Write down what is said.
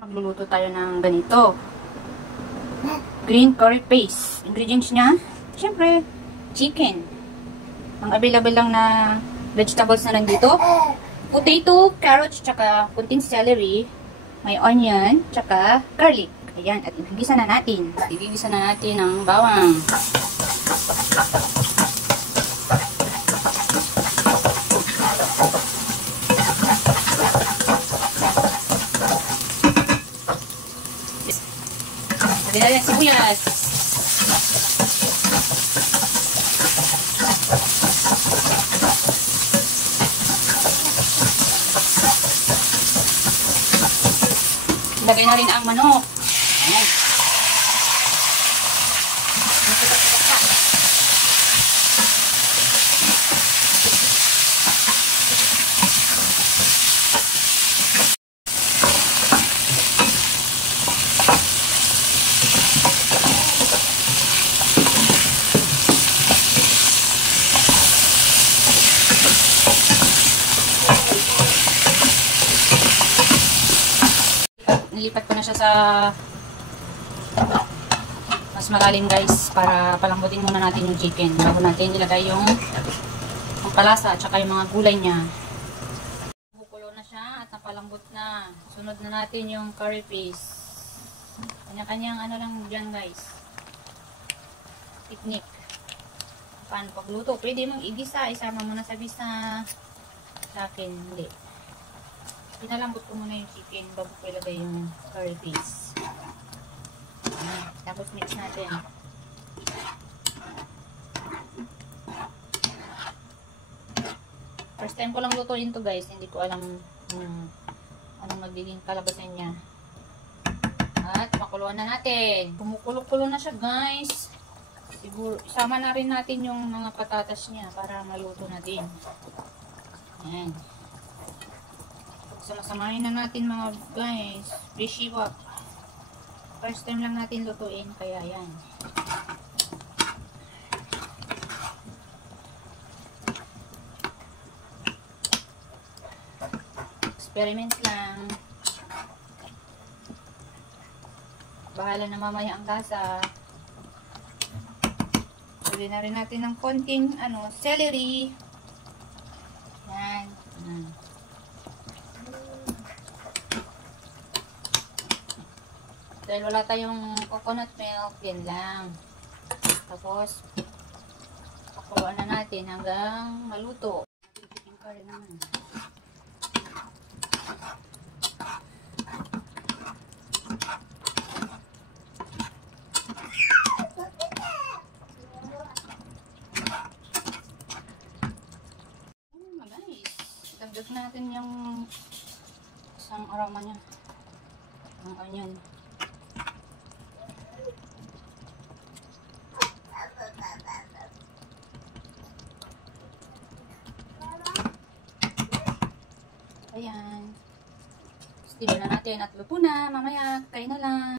Magluluto tayo ng ganito. Green curry paste. Ingredients niya, syempre, chicken. Ang available lang na vegetables na nandito. Potato, carrots, tsaka kunting celery. May onion, tsaka garlic. Ayan, at igigisa na natin. Igigisa na natin ang bawang. Lagyan natin sibuyas. Lagay na rin ang manok. Ayan. Nilipat ko na siya sa mas malalim, guys, para palambutin muna natin yung chicken bago natin ilagay yung palasa at saka yung mga gulay niya. Bukulo na siya at napalambot na. Sunod na natin yung curry paste. Kanya-kanyang ano lang dyan, guys, technique paano pagluto. Pwede mong igisa, isama mo na sa bisa. Sa akin hindi, pinalambot ko muna yung chicken bago ko ilagay yung curry paste. Tapos mix natin. First time ko lang lutuin to, guys. Hindi ko alam anong magiging kalabasan niya. At pakuluan na natin. Kumukulo-kulo na siya, guys. Siguro isama na rin natin yung mga patatas niya para maluto na din. Ayan. Samasamahin na natin, mga guys. Fishy wok. First time lang natin lutuin, kaya yan. Experiment lang. Bahala na mamaya ang kasa. Pwede na rin natin ng konting celery. Yan. Dahil wala tayong coconut milk, yan lang. Tapos, pakuluan na natin hanggang maluto. Chicken curry naman. Guys, dagdag natin yung isang aroma niya. Ang onion. Ayan. Steam na natin at luto na. Mamaya, kain na lang.